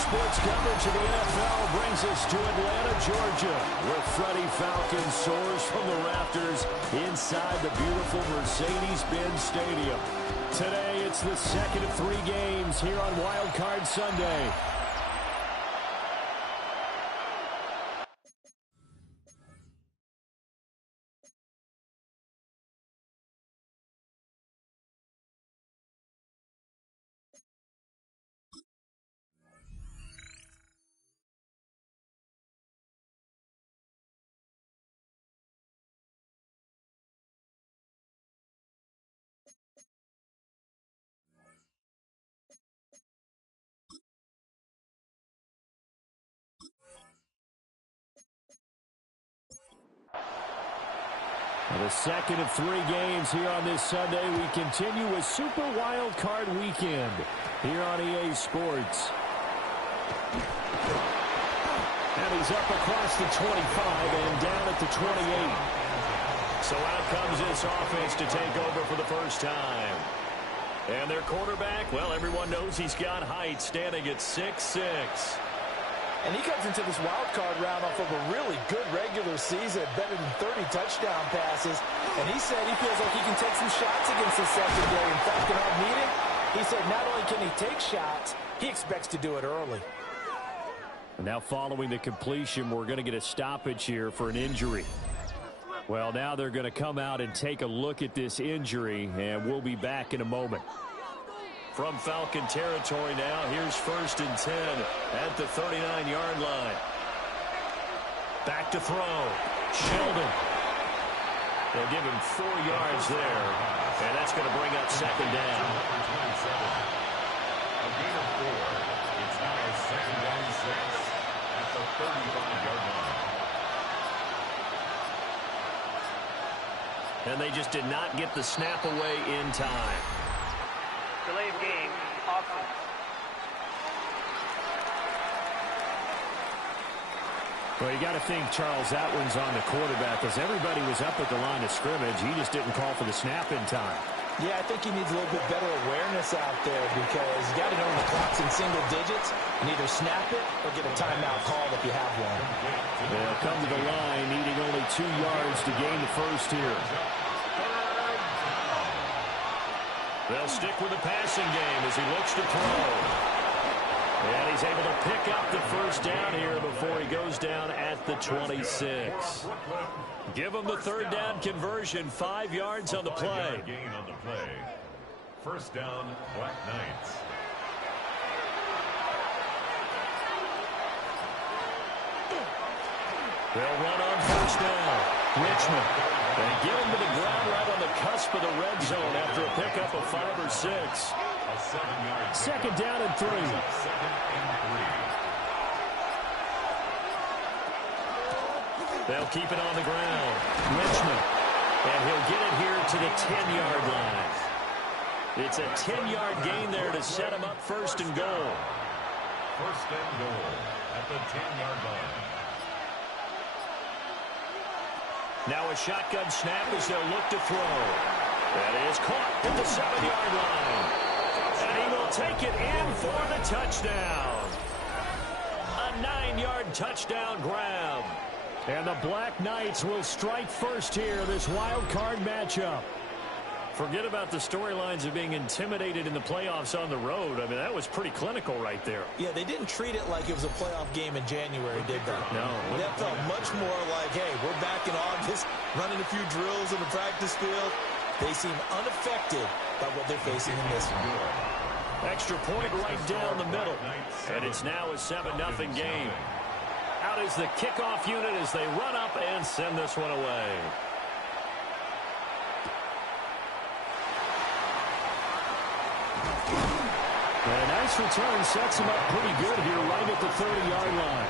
Sports coverage of the NFL brings us to Atlanta, Georgia, where Freddie Falcon soars from the rafters inside the beautiful Mercedes-Benz Stadium. Today, it's the second of 3 games here on Wildcard Sunday. The second of 3 games here on this Sunday. We continue with Super Wild Card Weekend here on EA Sports. And he's up across the 25 and down at the 28. So out comes this offense to take over for the first time. And their quarterback, well, everyone knows he's got height, standing at 6'6". And he comes into this wild card round off of a really good regular season, better than 30 touchdown passes. And he said he feels like he can take some shots against the secondary. In fact, in our meeting, he said not only can he take shots, he expects to do it early. And now following the completion, we're going to get a stoppage here for an injury. Well, now they're going to come out and take a look at this injury, and we'll be back in a moment. From Falcon territory now, here's 1st and 10 at the 39-yard line. Back to throw. Sheldon. They'll give him 4 yards there, and that's going to bring up 2nd down. A gain of 4. It's now 2nd and 6 at the 35-yard line. And they just did not get the snap away in time. Delay of game, offense. Well, you got to think, Charles, that one's on the quarterback, as everybody was up at the line of scrimmage. He just didn't call for the snap in time. Yeah, I think he needs a little bit better awareness out there because you got to know when the clock's in single digits and either snap it or get a timeout called if you have one. They'll come to the line needing only 2 yards to gain the first here. They'll stick with the passing game as he looks to throw. And he's able to pick up the first down here before he goes down at the 26. Give him the 3rd down conversion, 5 yards on the play. Gain on the play. 1st down, Black Knights. They'll run on 1st down. Richmond. They get him to the ground right on the cusp of the red zone after a pickup of 5 or 6. A 7-yard 2nd down and 3. 2nd and 3. They'll keep it on the ground. Richmond. And he'll get it here to the 10-yard line. It's a 10-yard gain there to set him up 1st and goal. 1st and goal at the 10-yard line. Now a shotgun snap as they'll look to throw. That is caught at the 7-yard line. And he will take it in for the touchdown. A 9-yard touchdown grab. And the Black Knights will strike first here, this wild card matchup. Forget about the storylines of being intimidated in the playoffs on the road. I mean, that was pretty clinical right there. Yeah, they didn't treat it like it was a playoff game in January, did they? No. That felt much more like, hey, we're back in August, running a few drills in the practice field. They seem unaffected by what they're facing in this one. Extra point right down the middle. And it's now a 7-0 game. Out is the kickoff unit as they run up and send this one away. And a nice return sets him up pretty good here right at the 30-yard line.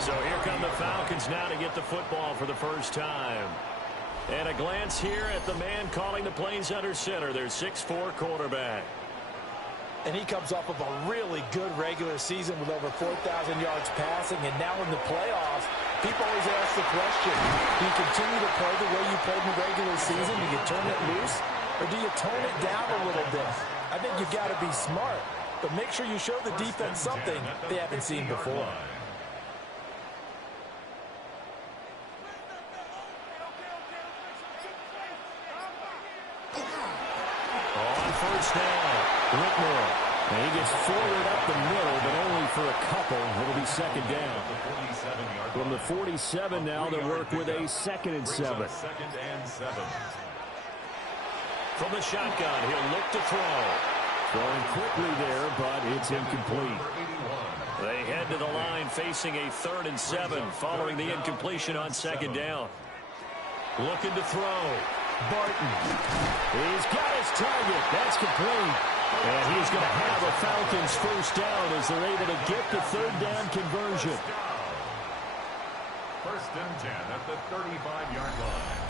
So here come the Falcons now to get the football for the first time. And a glance here at the man calling the plays under center, their 6'4" quarterback. And he comes off of a really good regular season with over 4,000 yards passing. And now in the playoffs, people always ask the question, do you continue to play the way you played in the regular season? Do you turn it loose? Or do you tone it down a little bit? I think you've got to be smart. but make sure you show the defense something they haven't seen before. On first down, Whitmore. And he gets forward up the middle, but only for a couple. It'll be second down. From the 47 now, they work with a 2nd and 7. From the shotgun, he'll look to throw. Throwing quickly there, but it's incomplete. They head to the line facing a 3rd and 7 following the incompletion on 2nd down. Looking to throw. Barton. He's got his target. That's complete. And he's going to have a Falcons first down as they're able to get the 3rd down conversion. 1st and 10 at the 35-yard line.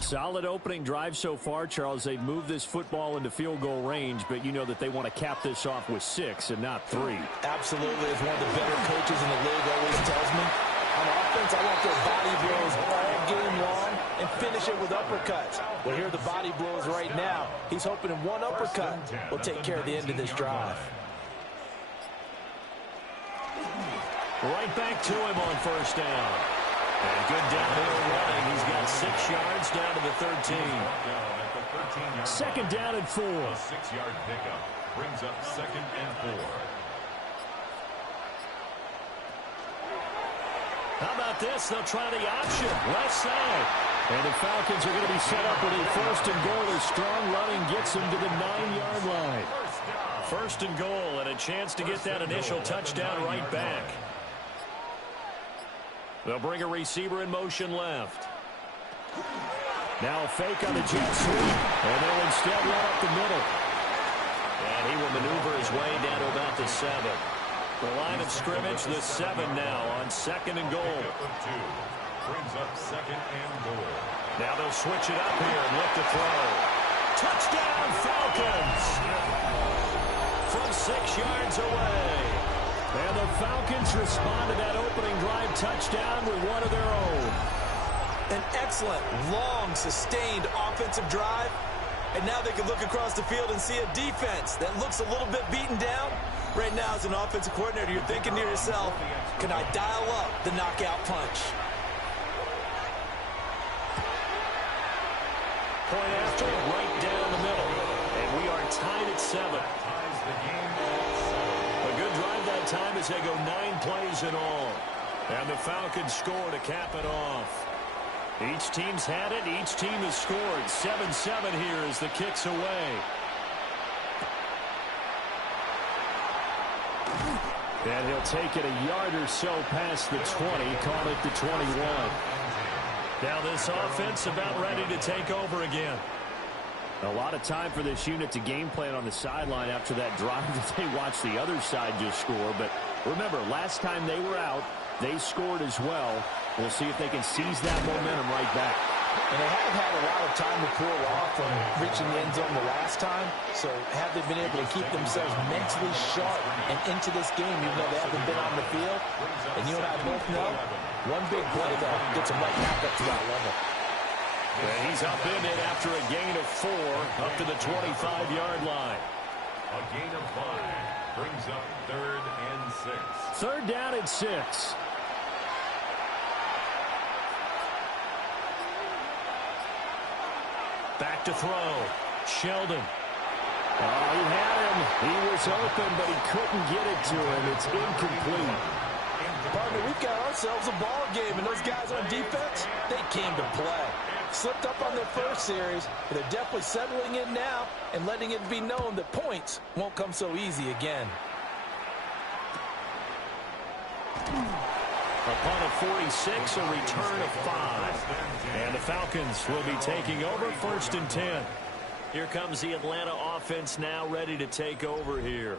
Solid opening drive so far, Charles. They've moved this football into field goal range, but you know that they want to cap this off with 6 and not 3. Absolutely. As one of the better coaches in the league always tells me, on offense, I want their body blows all game long and finish it with uppercuts. Well, here are the body blows right now. He's hoping in one uppercut will take care of the end of this drive. Right back to him on first down. And good downhill running. He's got 6 yards down to the 13. 2nd down and 4. A 6-yard pickup brings up 2nd and 4. How about this? They'll try the option. Left side. And the Falcons are going to be set up with a 1st and goal as strong running gets them to the 9-yard line. 1st and goal and a chance to get that initial touchdown right back. They'll bring a receiver in motion left. Now a fake on the jet sweep. And they'll instead run up the middle. And he will maneuver his way down to about the 7. The line of scrimmage, the 7 now on 2nd and goal. Brings up 2nd and goal. Now they'll switch it up here and look to throw. Touchdown, Falcons! From 6 yards away. And the Falcons respond to that opening drive touchdown with one of their own. An excellent, long, sustained offensive drive. And now they can look across the field and see a defense that looks a little bit beaten down. Right now, as an offensive coordinator, you're thinking to yourself, can I dial up the knockout punch? Point after, right down the middle. And we are tied at 7. Ties the game at 7. A good drive that time as they go 9 plays in all. And the Falcons score to cap it off. Each team's had it. Each team has scored. 7-7 here as the kick's away. And he'll take it a yard or so past the 20, call it the 21. Now this offense about ready to take over again. A lot of time for this unit to game plan on the sideline after that drive that they watched the other side just score. But remember, last time they were out, they scored as well. We'll see if they can seize that momentum right back. And they have had a lot of time to cool off from reaching the end zone the last time. So have they been able to keep themselves mentally sharp and into this game, even though they haven't been on the field? And you and I both know, one big play, though, gets them right back up to that level. And he's up in it after a gain of 4 up to the 25-yard line. A gain of 5 brings up 3rd and 6. 3rd down and 6. Back to throw. Sheldon. Oh, he had him. He was open, but he couldn't get it to him. It's incomplete. Partner, we've got ourselves a ball game, and those guys on defense, they came to play. Slipped up on their first series, but they're definitely settling in now and letting it be known that points won't come so easy again. Upon a 46, a return of 5. And the Falcons will be taking over 1st and 10. Here comes the Atlanta offense now ready to take over here.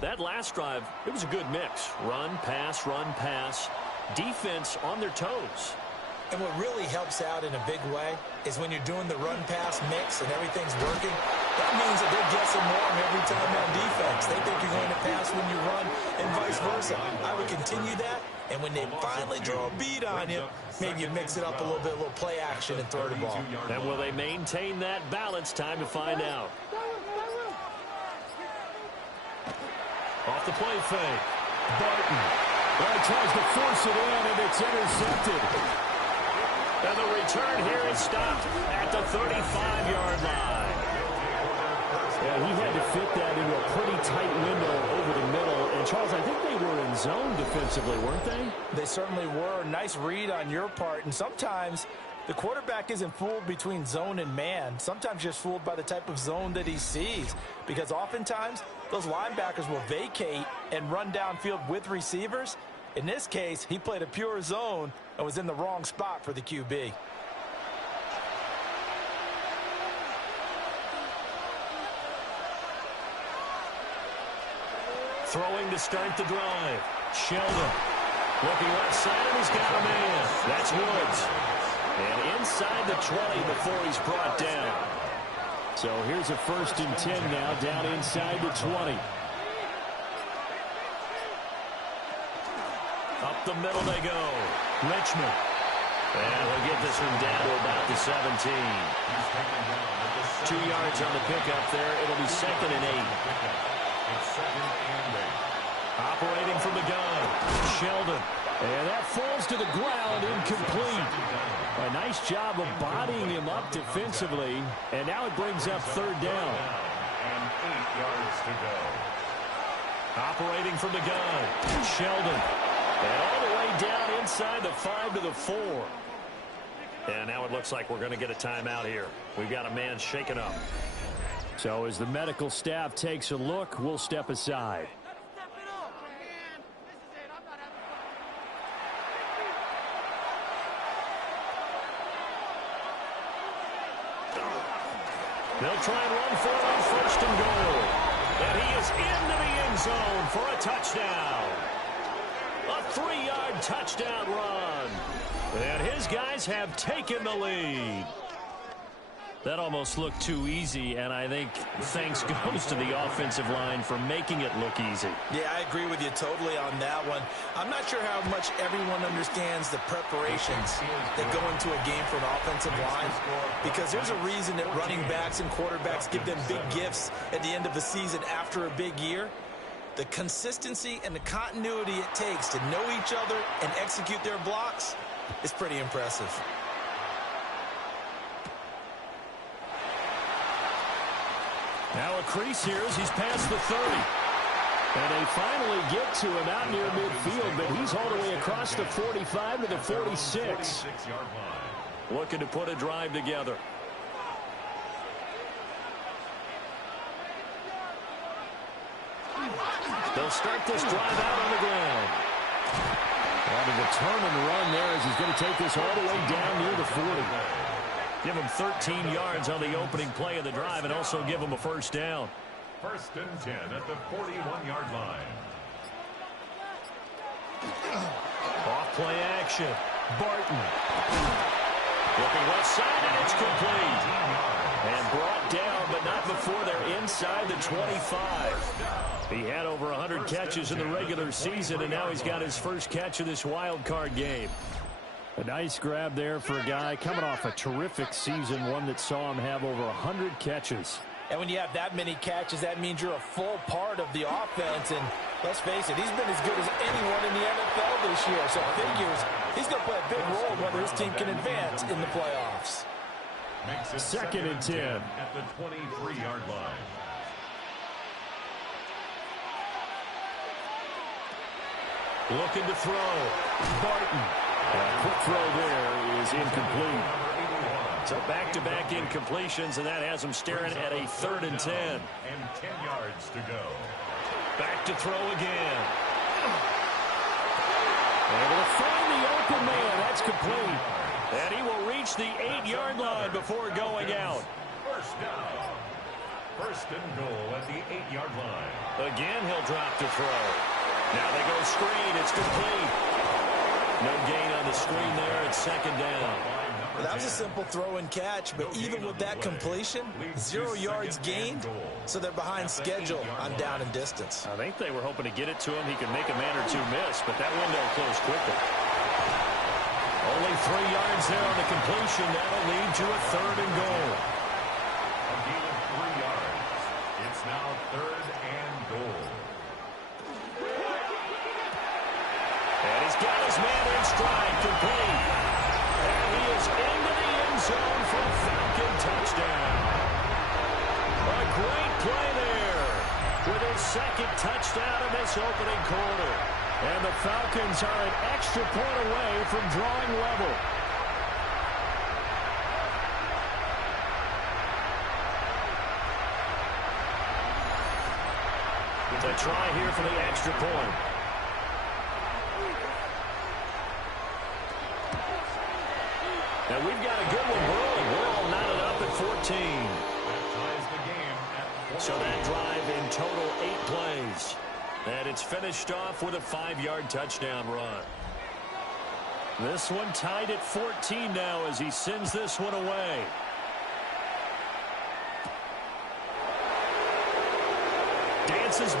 That last drive, it was a good mix. Run, pass, defense on their toes. And what really helps out in a big way is when you're doing the run-pass mix and everything's working, that means that they're guessing wrong every time on defense. They think you're going to pass when you run and vice versa. I would continue that, and when they finally draw a beat on you, maybe you mix it up a little bit, a little play action and throw the ball. And will they maintain that balance? Time to find out. Off the play fake. Barton. Well, he tries to force it in, and it's intercepted. And the return here is stopped at the 35-yard line. Yeah, he had to fit that into a pretty tight window over the middle. And, Charles, I think they were in zone defensively, weren't they? They certainly were. Nice read on your part. And sometimes the quarterback isn't fooled between zone and man. Sometimes just fooled by the type of zone that he sees. Because oftentimes those linebackers will vacate and run downfield with receivers. In this case, he played a pure zone and was in the wrong spot for the QB. Throwing to start the drive. Sheldon. Looking left side, and he's got a man. That's Woods. And inside the 20 before he's brought down. So here's a 1st and 10 now, down inside the 20. Up the middle they go. Richmond. And he'll get this one down to about the 17. 2 yards on the pickup there. It'll be 2nd and 8. Operating from the gun. Sheldon. And that falls to the ground, incomplete. A nice job of bodying him up defensively. And now it brings up 3rd down. And 8 yards to go. Operating from the gun. Sheldon. And all the way down inside the 5 to the 4. And now it looks like we're going to get a timeout here. We've got a man shaken up. So as the medical staff takes a look, we'll step aside. They'll try and run for it on 1st and goal. And he is into the end zone for a touchdown. A 3-yard touchdown run. And his guys have taken the lead. That almost looked too easy, and I think thanks goes to the offensive line for making it look easy. Yeah, I agree with you totally on that one. I'm not sure how much everyone understands the preparations that go into a game for an offensive line, because there's a reason that running backs and quarterbacks give them big gifts at the end of the season after a big year. The consistency and the continuity it takes to know each other and execute their blocks is pretty impressive. Now a crease here as he's past the 30. And they finally get to him out near midfield, but he's all the way across the 45 to the 46. Looking to put a drive together. They'll start this drive out on the ground. And a determined run there as he's going to take this all the way down near the 40. Give him 13 yards on the opening play of the drive and also give him a 1st down. 1st and 10 at the 41-yard line. Off play action. Barton. Looking left side, and it's complete. And brought down, but not before they're inside the 25. He had over 100 catches in the regular season, and now he's got his first catch of this wild card game. A nice grab there for a guy coming off a terrific season, one that saw him have over 100 catches. And when you have that many catches, that means you're a full part of the offense. And let's face it, he's been as good as anyone in the NFL this year. So it figures he's going to play a big role whether his team can advance in the playoffs. 2nd and 10 at the 23-yard line. Looking to throw. Barton. A quick throw there is incomplete. So back-to-back incompletions, and that has him staring at a 3rd and 10. And 10 yards to go. Back to throw again. Able to find the open man. That's complete. And he will reach the 8-yard line before going out. 1st down. 1st and goal at the 8-yard line. Again, he'll drop to throw. Now they go screen. It's complete. No gain on the screen there. It's 2nd down. Well, that was a simple throw and catch, but even with that completion, 0 yards gained, so they're behind schedule on down and distance. I think they were hoping to get it to him. He could make a man or two miss, but that window closed quickly. Only 3 yards there on the completion. That'll lead to a 3rd and goal. A gain of 3 yards. It's now 3rd and goal. And he's got his man in stride, complete. And he is into the end zone for a Falcon touchdown. A great play there with his 2nd touchdown in this opening quarter. And the Falcons are an extra point away from drawing level. The try here for the extra point. Now we've got a good one brewing. We're all knotted up at 14. That ties the game at 14. So that drive in total 8 plays. And it's finished off with a 5-yard touchdown run. This one tied at 14 now as he sends this one away. Dances